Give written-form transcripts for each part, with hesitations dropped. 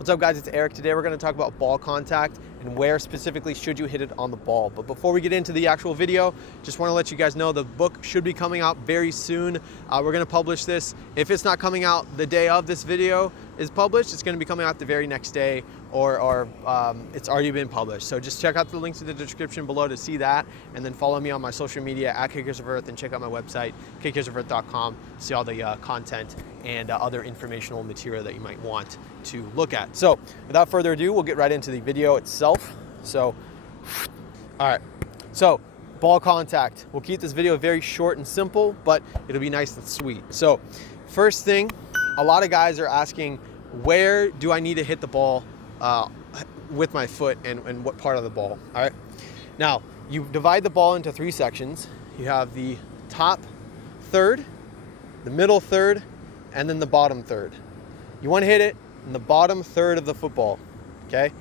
What's up, guys? It's Eric. Today we're going to talk about ball contact and where specifically should you hit it on the ball. But before we get into the actual video, just want to let you guys know the book should be coming out very soon. We're going to publish this. If it's not coming out the day of this video is published, it's going to be coming out the very next day, or it's already been published. So just check out the links in the description below to see that, and then follow me on my social media at Kickers of Earth, and check out my website, kickersoferth.com, to see all the content and other informational material that you might want to look at. So without further ado, we'll get right into the video itself. So, all right, so ball contact. We'll keep this video very short and simple, but it'll be nice and sweet. So first thing, a lot of guys are asking, where do I need to hit the ball with my foot, and what part of the ball? All right, now you divide the ball into three sections. You have the top third, the middle third, and then the bottom third. You want to hit it in the bottom third of the football, okay?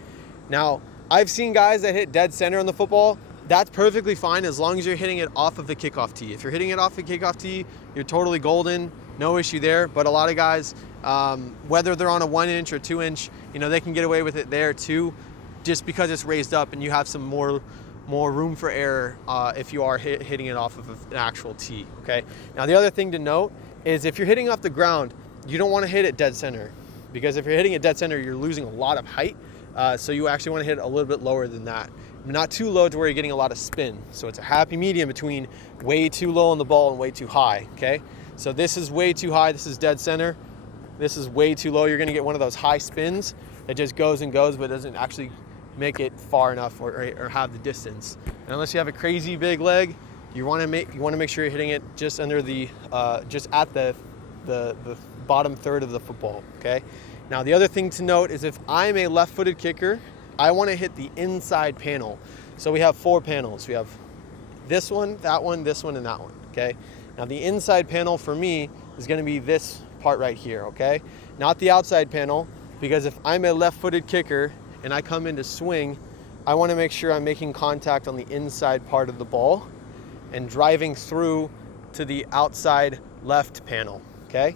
Now, I've seen guys that hit dead center on the football. That's perfectly fine as long as you're hitting it off of the kickoff tee. If you're hitting it off the kickoff tee, you're totally golden, no issue there. But a lot of guys, whether they're on a 1-inch or 2-inch, they can get away with it there too, just because it's raised up and you have some more room for error if you are hitting it off of an actual tee, okay? Now, the other thing to note is if you're hitting off the ground, you don't want to hit it dead center, because if you're hitting it dead center, you're losing a lot of height. So you actually want to hit it a little bit lower than that. Not too low to where you're getting a lot of spin. So it's a happy medium between way too low on the ball and way too high, okay? So this is way too high, this is dead center. This is way too low. You're going to get one of those high spins that just goes and goes, but doesn't actually make it far enough or have the distance. And unless you have a crazy big leg, you want to make sure you're hitting it just under the just at the bottom third of the football, okay? Now, the other thing to note is if I'm a left-footed kicker, I want to hit the inside panel. So we have 4 panels. We have this one, this one, and that one, okay? Now, the inside panel for me is going to be this part right here, okay? Not the outside panel, because if I'm a left-footed kicker and I come in to swing, I want to make sure I'm making contact on the inside part of the ball and driving through to the outside left panel, okay?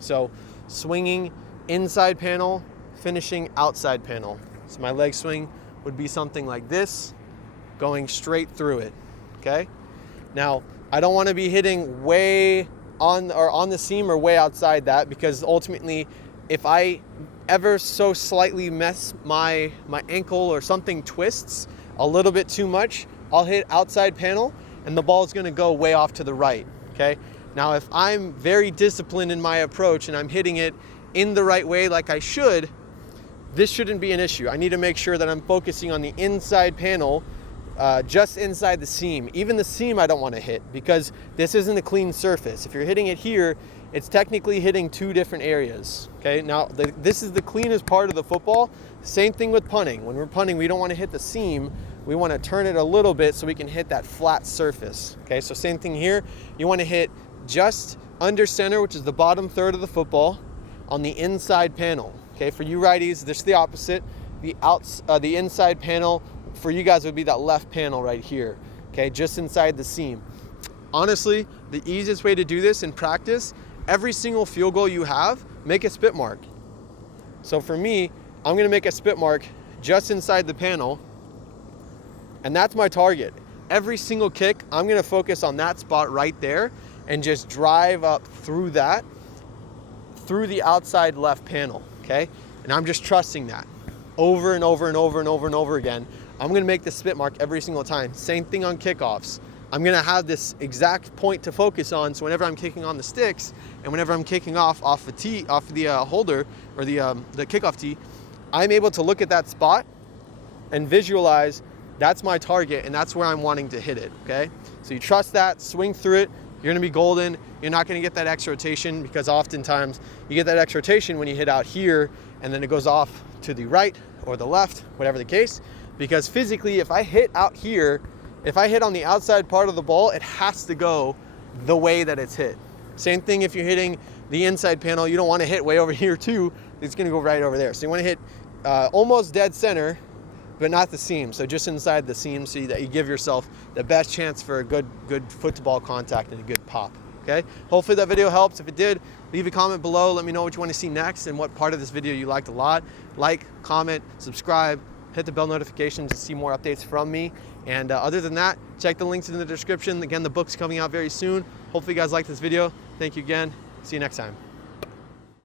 So swinging inside panel, finishing outside panel. So my leg swing would be something like this, going straight through it, okay? Now, I don't want to be hitting way on the seam or way outside that, because ultimately, if I ever so slightly mess my ankle or something twists a little bit too much, I'll hit outside panel and the ball is going to go way off to the right, okay? Now, if I'm very disciplined in my approach and I'm hitting it in the right way like I should, this shouldn't be an issue. I need to make sure that I'm focusing on the inside panel, just inside the seam. Even the seam I don't want to hit, because this isn't a clean surface. If you're hitting it here, it's technically hitting 2 different areas, okay? Now, this is the cleanest part of the football. Same thing with punting. When we're punting, we don't want to hit the seam. We want to turn it a little bit so we can hit that flat surface, okay? So same thing here. You want to hit just under center, which is the bottom third of the football, on the inside panel, okay? For you righties, this is the opposite. The inside panel for you guys would be that left panel right here, okay? Just inside the seam. Honestly, the easiest way to do this in practice, every single field goal you have, make a spit mark. So for me, I'm going to make a spit mark just inside the panel, and that's my target. Every single kick, I'm going to focus on that spot right there and just drive up through that, through the outside left panel, okay? And I'm just trusting that over and over and over and over and over again. I'm going to make the spit mark every single time. Same thing on kickoffs. I'm going to have this exact point to focus on, so whenever I'm kicking on the sticks and whenever I'm kicking off the tee, off the holder or the kickoff tee, I'm able to look at that spot and visualize that's my target and that's where I'm wanting to hit it, okay? So you trust that, swing through it, you're going to be golden. You're not going to get that X rotation, because oftentimes you get that X rotation when you hit out here and then it goes off to the right or the left, whatever the case, because physically if I hit out here, if I hit on the outside part of the ball, it has to go the way that it's hit. Same thing if you're hitting the inside panel, you don't want to hit way over here too. It's going to go right over there. So you want to hit almost dead center, but not the seam. So just inside the seam, so that you give yourself the best chance for a good foot to ball contact and a good pop. Okay, hopefully that video helps. If it did, leave a comment below. Let me know what you want to see next and what part of this video you liked a lot. Like, comment, subscribe, hit the bell notifications to see more updates from me. And other than that, check the links in the description. Again, the book's coming out very soon. Hopefully you guys like this video. Thank you again. See you next time.